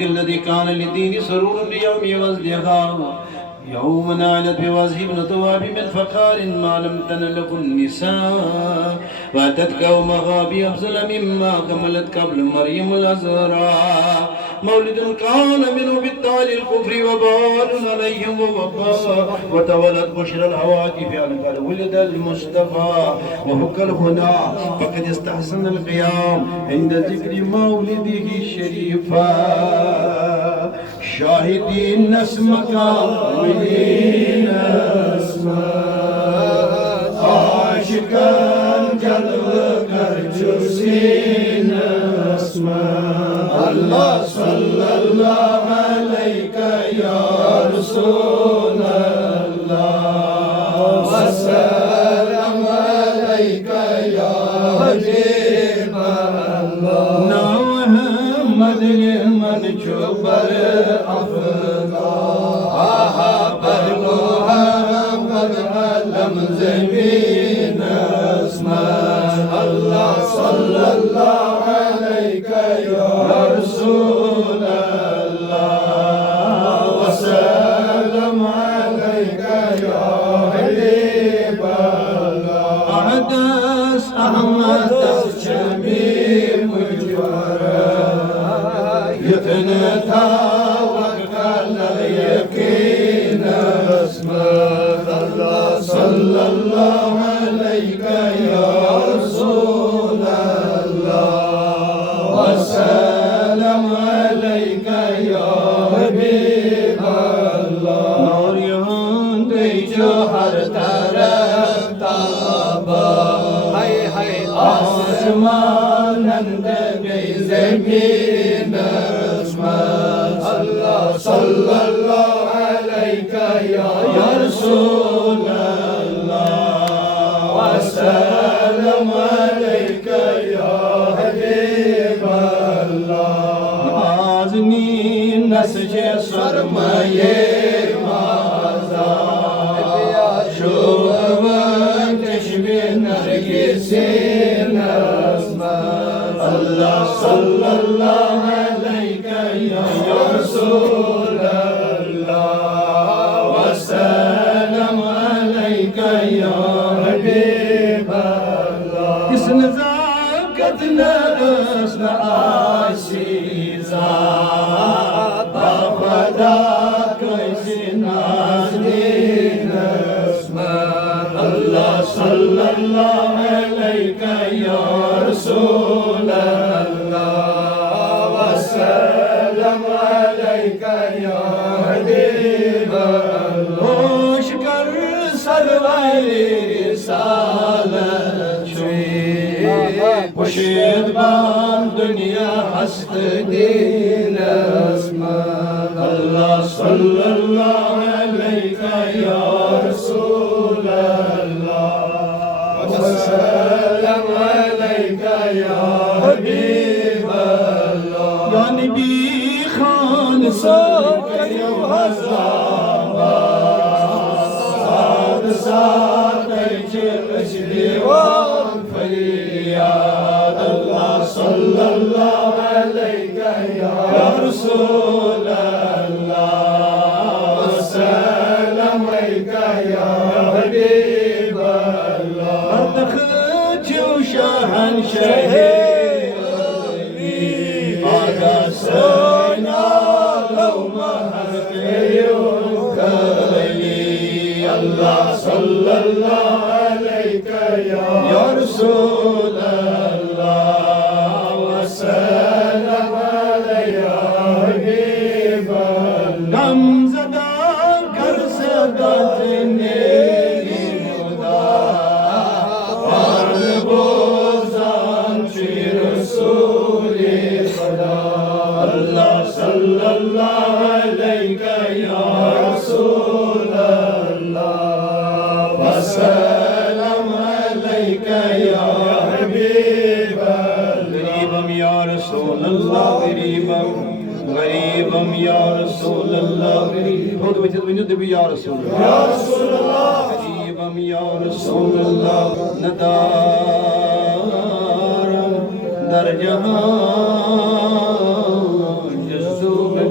الذي كان للدين سرور ليوم وازدهار يوم نالت بوجه ابن تواب من فخار ما لم تنله النساء واتت قومها بأفضل مما كملت قبل مريم العذراء مولد كان منه بالتالي الكفر وبال عليهم ووباء وتولت بشرى الهواتف أن قد ولد المصطفى وهك الهنا فقد استحسن القيام عند ذكر مولده الشريفا شاهدين اسمك ومين اسمك عاشقا جلوك جسين اسمك الله صلى الله عليك يا رسول الله وسلم عليك يا حبيب الله محمد من جبر أفضل محمد علم زمين اسمه الله صلى الله عليك يا رسول الله وسلم عليك يا حبيب الله أحدث أحمد الشميم يتنتا وكان اليقين اسمك الله صلى الله عليك يا رسول الله وسلم عليك يا حبيب الله نور يهون دي جوهر طرف تابا هاي هاي آسمان اندگی زمین الله صلى الله عليك يا رسول الله وسلم عليك يا حبيب الله نازنين نسج سرمایه مازا شوق تشبه نرگسین الله صلى الله عليك يا رسول الله وسلم عليك يا حبيب الله اس نزاکت نرسل آشیزا بخدا کسی نازنین اسمت الله صلى الله عليك يا رسول الله وسلم عليك يا حبيب الله شكر سروي رسالة شوي وشيد بان دنيا حسد دين اسمك الله صلى الله عليك يا رسول الله وسلم عليك يا حبيب الله يا نبي خان صوتك وهزابا صاد صادك الرشدي والفرياد الله صلى الله عليك يا رسول الله وسلم عليك يا حبيب الله ارتخت وشاهن شهيد آقا سينا لو ما هرقيوك لي الله صلى الله عليك يا رسول الله وسلم عليك يا حبيب الله كم زدا كر صداتني الله صلى الله عليك يا رسول الله وسلم عليك يا حبيب غريبا يا رسول الله غريبا غريبا يا رسول الله غريبا يا رسول الله يا رسول الله غريبا يا رسول الله ندار در جهان جستجو